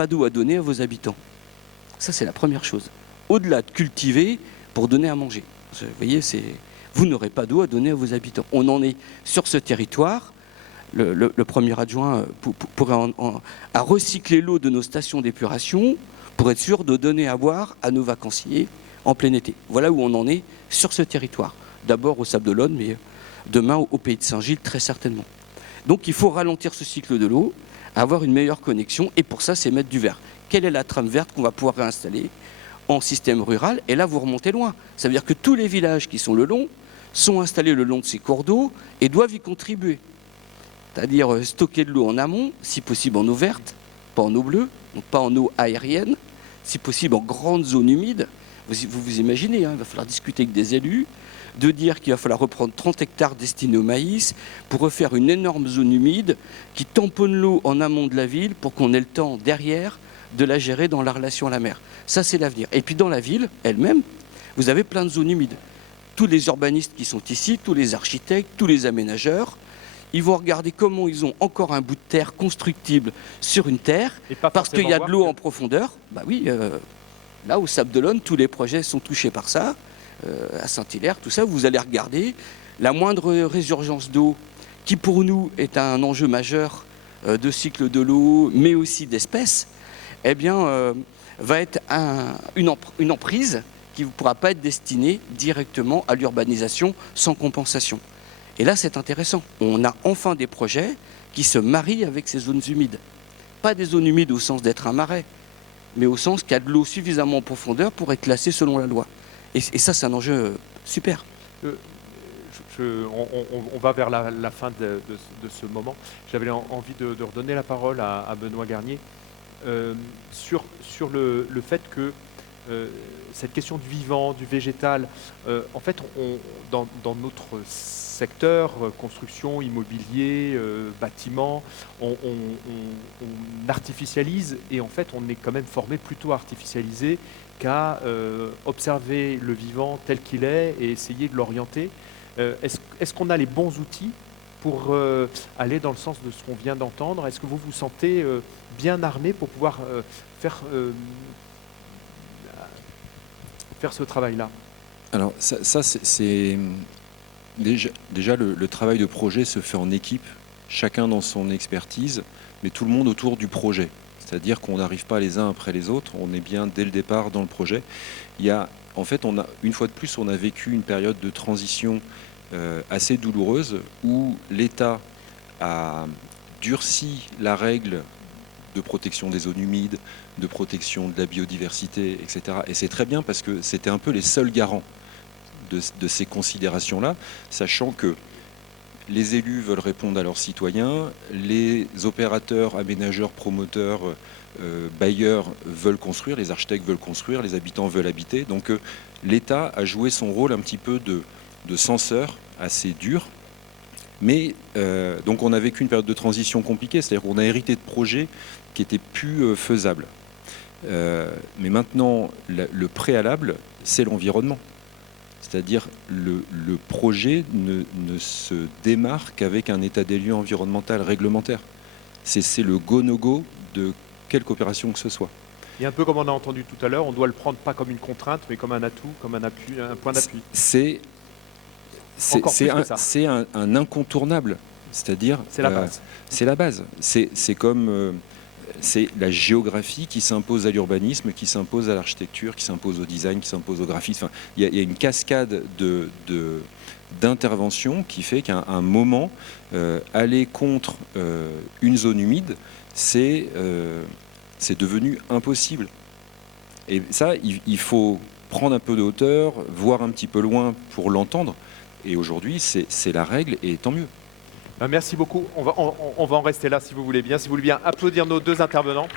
pas d'eau à donner à vos habitants. Ça, c'est la première chose. Au-delà de cultiver pour donner à manger. Vous voyez, vous n'aurez pas d'eau à donner à vos habitants. On en est sur ce territoire. Le premier adjoint pourrait à recycler l'eau de nos stations d'épuration pour être sûr de donner à boire à nos vacanciers en plein été. Voilà où on en est sur ce territoire. D'abord au Sable d'Olonne, mais demain au Pays de Saint-Gilles, très certainement. Donc il faut ralentir ce cycle de l'eau, avoir une meilleure connexion, et pour ça, c'est mettre du vert. Quelle est la trame verte qu'on va pouvoir réinstaller en système rural? Et là, vous remontez loin. Ça veut dire que tous les villages qui sont le long sont installés le long de ces cours d'eau et doivent y contribuer. C'est-à-dire stocker de l'eau en amont, si possible en eau verte, pas en eau bleue, donc pas en eau aérienne, si possible en grandes zones humides. Vous imaginez, hein, il va falloir discuter avec des élus, de dire qu'il va falloir reprendre 30 hectares destinés au maïs pour refaire une énorme zone humide qui tamponne l'eau en amont de la ville pour qu'on ait le temps derrière de la gérer dans la relation à la mer. Ça, c'est l'avenir. Et puis dans la ville elle-même, vous avez plein de zones humides. Tous les urbanistes qui sont ici, tous les architectes, tous les aménageurs, ils vont regarder comment ils ont encore un bout de terre constructible sur une terre, parce qu'il y a de l'eau en profondeur. Bah oui, là, au Sable d'Olonne, tous les projets sont touchés par ça. À Saint-Hilaire, tout ça, vous allez regarder la moindre résurgence d'eau, qui pour nous est un enjeu majeur de cycle de l'eau, mais aussi d'espèces, eh bien, va être une emprise qui ne pourra pas être destinée directement à l'urbanisation sans compensation. Et là, c'est intéressant. On a enfin des projets qui se marient avec ces zones humides. Pas des zones humides au sens d'être un marais, mais au sens qu'il y a de l'eau suffisamment en profondeur pour être classée selon la loi. Et ça, c'est un enjeu super. On va vers la fin de ce moment. J'avais envie de redonner la parole à Benoît Garnier sur le fait que cette question du vivant, du végétal, en fait, dans notre secteur, construction, immobilier, bâtiment, on artificialise et en fait, on est quand même formé plutôt à artificialiser qu'à observer le vivant tel qu'il est et essayer de l'orienter. Est-ce qu'on a les bons outils pour aller dans le sens de ce qu'on vient d'entendre? Est-ce que vous vous sentez bien armé pour pouvoir faire ce travail-là? Alors ça c'est déjà le travail de projet se fait en équipe, chacun dans son expertise, mais tout le monde autour du projet. C'est-à-dire qu'on n'arrive pas les uns après les autres, on est bien dès le départ dans le projet. En fait, une fois de plus, on a vécu une période de transition assez douloureuse où l'État a durci la règle de protection des zones humides, de protection de la biodiversité, etc. Et c'est très bien parce que c'était un peu les seuls garants de ces considérations-là, sachant que les élus veulent répondre à leurs citoyens, les opérateurs, aménageurs, promoteurs, bailleurs veulent construire, les architectes veulent construire, les habitants veulent habiter. Donc l'État a joué son rôle un petit peu de censeur assez dur. Mais donc on a vécu une période de transition compliquée, c'est-à-dire qu'on a hérité de projets qui étaient plus faisables. Mais maintenant, le préalable, c'est l'environnement. C'est-à-dire le projet ne se démarre qu'avec un état des lieux environnemental réglementaire. C'est le go-no-go de quelque opération que ce soit. Et un peu comme on a entendu tout à l'heure, on doit le prendre pas comme une contrainte, mais comme un atout, comme un point d'appui. C'est un incontournable. C'est-à-dire... C'est la base. C'est la base. C'est comme... c'est la géographie qui s'impose à l'urbanisme, qui s'impose à l'architecture, qui s'impose au design, qui s'impose au graphisme. Enfin, il y a une cascade d'interventions qui fait qu'à un moment, aller contre une zone humide, c'est devenu impossible. Et ça, il faut prendre un peu de hauteur, voir un petit peu loin pour l'entendre. Et aujourd'hui, c'est la règle, et tant mieux. Merci beaucoup. On va en rester là si vous voulez bien. Si vous voulez bien applaudir nos deux intervenants.